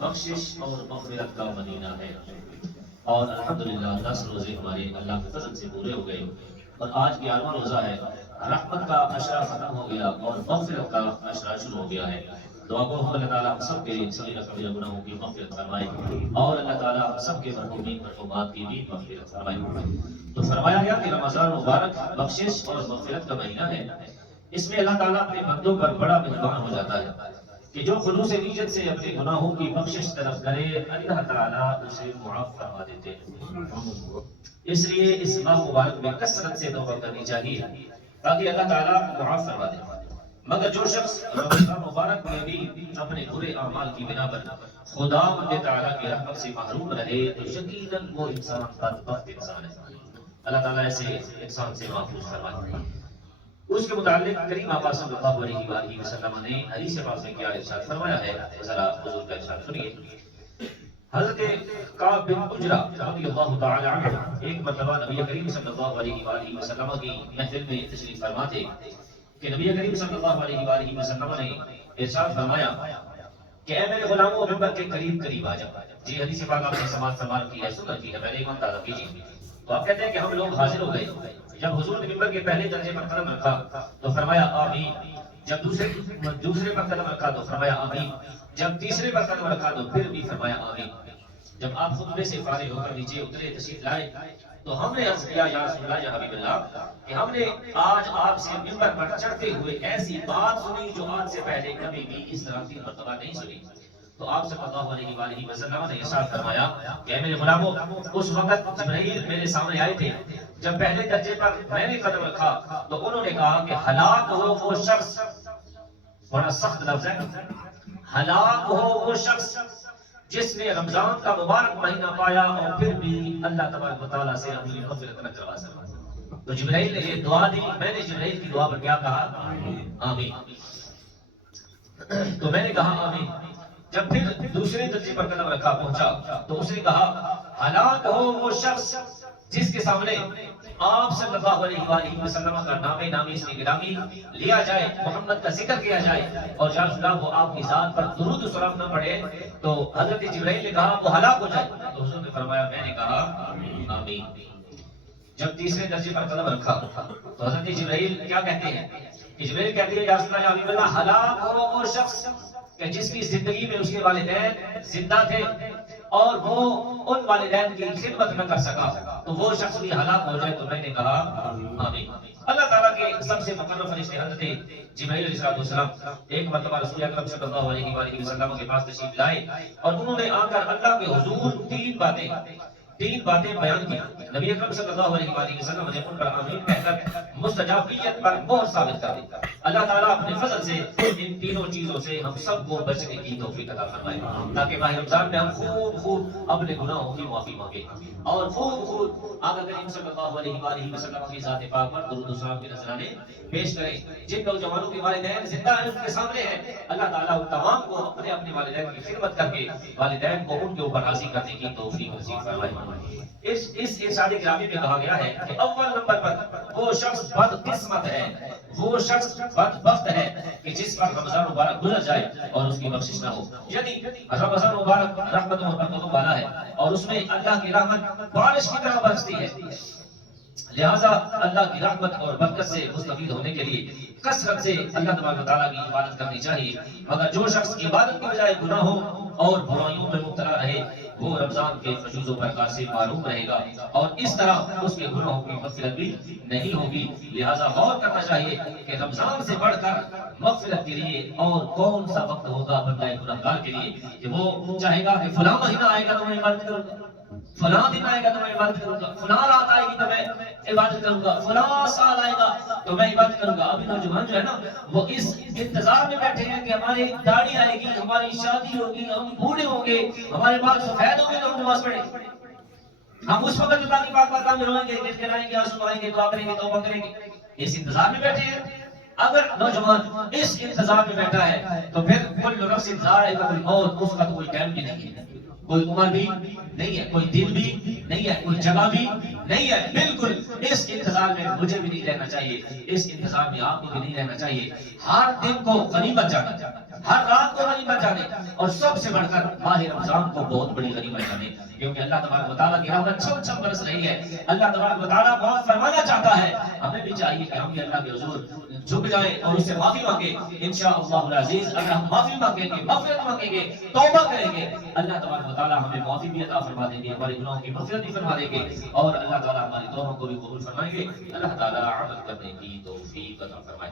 بخشش اور مغفرت کا مدینہ ہے۔ اور الحمدللہ 10 روزے ہمارے اللہ کے فضل سے پورے ہو گئے، اور آج 11واں روزہ ہے۔ رحمت کا عشرہ ختم ہو گیا اور مغفرت کا عشرہ شروع ہو گیا ہے۔ دعا کو اللہ تعالیٰ ہم سب کے صغیر کبیرہ گناہوں کی مغفرت فرمائے، اور اللہ تعالیٰ ہم سب کے مرحومین مرحومات کی بھی مغفرت فرمائے۔ تو فرمایا گیا کہ رمضان مبارک بخشش اور مغفرت کا مہینہ ہے۔ اس میں اللہ تعالیٰ اپنے بندوں پر بڑا مہربان ہو جاتا ہے کہ جو خلوص نیت سے اپنے گناہوں کی بخشش طلب کرے، اللہ تعالیٰ اسے معاف فرما دیتے ہیں۔ اس لیے اس ماہ مبارک میں کثرت سے توبہ کرنی چاہیے تاکہ اللہ تعالیٰ معاف فرما دے۔ مگر جو شخص رمضان مبارک میں بھی اپنے برے اعمال کی بنا پر خدا تعالیٰ کی رحمت سے محروم رہے تو یقیناً وہ انسان بدبخت انسان ہے۔ اللہ تعالیٰ ایسے انسان سے محفوظ فرمائے۔ اس کے متعلق کریم آقا صلی اللہ علیہ وآلہ وسلم نے حدیث پاک میں کیا ارشاد فرمایا ہے، ذرا حضور کا ارشاد سنیے۔ حضرت کعب بن عجرہ رضی اللہ تعالی عنہ ایک مرتبہ نبی کریم صلی اللہ علیہ وآلہ وسلم کی محفل میں تشریف فرما تھے کہ نبی کریم صلی اللہ علیہ وآلہ وسلم نے ارشاد فرمایا کہ اے میرے غلاموں، ممبر کے قریب قریب آ جاؤ۔ جی حدیث پاک آپ نے سماعت فرما کی ہے، سن رکھی ہے، پہلے ایمان تازہ کیجیے۔ تو آپ کہتے ہیں کہ ہم لوگ حاضر ہو گئے۔ جب حضور نے ممبر کے پہلے درجے پر قدم رکھا تو فرمایا آمین، جب دوسرے پر قدم رکھا تو فرمایا آمین، جب تیسرے پر قدم رکھا تو پھر بھی فرمایا آمین۔ جب آپ خطبے سے فارغ ہو کر نیچے اترے تشریف لائے تو ہم نے عرض کیا یا رسول اللہ یا حبیب اللہ کہ ہم نے آج آپ سے ممبر پر چڑھتے ہوئے ایسی بات سنی جو آج سے پہلے کبھی بھی اس طرح کی مرتبہ نہیں سنی۔ تو آپ صلی اللہ علیہ وآلہ وسلم نے ارشاد فرمایا کہ اے میرے غلاموں، اس وقت جبرائیل میرے سامنے آئے تھے، جب پہلے درجے پر میں نے قدم رکھا تو انہوں نے کہا کہ ہلاک ہو وہ شخص، بڑا سخت لفظ ہے، ہلاک ہو وہ شخص جس نے رمضان کا مبارک مہینہ پایا اور پھر بھی اللہ تبارک و تعالیٰ سے اپنی مغفرت نہ کروا سکا۔ تو جبرائیل نے یہ دعا دی، میں نے جبرائیل کی دعا پر کیا کہا؟ آمین۔ تو میں نے کہا آمین۔ جب پھر دوسرے درجے پر قدم رکھا پہنچا تو اس نے کہا ہلاک ہو وہ شخص جس کے سامنے آپ صلی اللہ علیہ وآلہ وسلم کا نام نامی اسم گرامی لیا جائے، محمد کا ذکر کیا جائے اور یا رسول اللہ وہ آپ کی ذات پر درود و سلام نہ پڑھے تو حضرت جبرائیل نے کہا وہ ہلاک ہو جائے۔ تو حضور نے فرمایا میں نے کہا آمین۔ جب تیسرے درجے پر قدم رکھا تو حضرت جبرائیل کیا کہتے ہیں کہ جبرائیل کہتے ہیں یا رسول اللہ یا حبیب اللہ، ہلاک ہو وہ شخص کہ جس کی زندگی میں اس کے والدین زندہ تھے اور وہ ان والدین کی خدمت نہ کر سکا، تو وہ شخص بھی ہلاک ہو جائے۔ تو میں نے کہا آمین۔ اللہ تعالیٰ کے سب سے مقرب فرشتے حضرت جبرائیل علیہ السلام ایک مرتبہ رسول اکرم صلی اللہ علیہ وآلہ وسلم کے پاس تشریف لائے اور انہوں نے آ کر اللہ کے حضور تین باتیں بیان کی۔ نبی اکرم صلی اللہ علیہ وآلہ وسلم نے ان پر آمین کہہ کر مستجابیت پر مہر ثابت کر دی۔ اللہ تعالیٰ اپنے فضل سے ان تینوں چیزوں سے ہم سب کو بچنے کی توفیق عطا فرمائے تاکہ ماہ رمضان میں ہم خوب اپنے گناہوں کی معافی مانگیں اور خوب آقا کریم صلی اللہ علیہ وآلہ وسلم کی ذات پاک پر درود و سلام کے نذرانے پیش کریں۔ جن نوجوانوں کے والدین زندہ ہیں، ان کے سامنے ہیں، اللہ تعالیٰ ان تمام کو اپنے والدین کی خدمت کر کے والدین کو ان کے اوپر راضی کرنے کی توفیق نصیب فرمائے۔ اس ارشاد گرامی میں کہا گیا ہے کہ اول نمبر پر وہ شخص بدقسمت ہے، وہ شخص بدبخت ہے کہ جس پر رمضان مبارک گزر جائے اور اس کی بخشش نہ ہو۔ یعنی رمضان مبارک رحمت و برکتوں والا ہے اور اس میں اللہ کی رحمت بارش کی طرح برستی ہے، لہذا اللہ کی رحمت اور برکت سے مستفید ہونے کے لیے کثرت سے اللہ تبارک و تعالیٰ کی عبادت کرنی چاہیے۔ مگر جو شخص عبادت کی بجائے گناہوں اور برائیوں میں مبتلا رہے وہ رمضان کے فیوز و برکات سے معروم رہے گا اور اس طرح اس کے گناہوں کی مغفرت بھی نہیں ہوگی۔ لہذا غور کرنا چاہیے کہ رمضان سے بڑھ کر مغفرت کے لیے اور کون سا وقت ہوگا بندہ گنہگار کے لیے کہ وہ چاہے گا کہ فلاں مہینہ آئے گا تو میں عبادت کروں گا، فلاں دن آئے گا تو میں عبادت کروں گا، فلاں رات آئے گی تو میں عبادت کروں گا، فلاں سال آئے گا تو میں عبادت کروں گا۔ ابھی نوجوان جو ہے نا وہ اس انتظار میں بیٹھے ہیں کہ ہماری داڑھی آئے گی، ہماری شادی ہوگی، ہم بوڑھے ہوں گے، ہمارے بال سفید ہوں گے تو ہم نماز پڑھیں گے، ہم اس وقت اللہ کی پاک بارگاہ میں روئیں گے، گڑ گڑائیں گے، آنسو بہائیں گے، دعا کریں گے، توبہ کریں گے، اس انتظار میں بیٹھے ہیں۔ اگر نوجوان اس انتظار میں بیٹھا ہے تو پھر کل نفس ذائقۃ الموت، اس کا تو کوئی ٹائم بھی نہیں ہے، کوئی عمر بھی نہیں ہے، کوئی دن بھی نہیں ہے، کوئی جگہ بھی نہیں ہے، بالکل اس انتظار میں مجھے بھی نہیں رہنا چاہیے، اس انتظار میں آپ کو بھی نہیں رہنا چاہیے۔ ہر دن کو غنیمت جانے، ہر رات کو غنیمت جانے، اور سب سے بڑھ کر ماہ رمضان کو بہت بڑی غنیمت جانے، کیونکہ اللہ تبارک و تعالیٰ کی رحمت چھم چھم برس رہی ہے۔ اللہ تبارک و تعالیٰ معاف فرمانا چاہتا ہے، ہمیں بھی چاہیے کہ ہم بھی اللہ کے حضور جھک جائیں اور اس سے معافی مانگیں۔ انشاءاللہ العزیز اگر ہم معافی مانگیں گے، مغفرت مانگیں گے، توبہ کریں گے، اللہ تبارک و تعالیٰ ہمیں معافی بھی عطا فرما دیں گے، ہمارے گناہوں کی مغفرت بھی فرما دیں گے، اور اللہ تعالیٰ ہماری دونوں کو بھی قبول فرمائیں گے۔ اللہ تعالیٰ عمل کرنے کی توفیق عطا فرمائے۔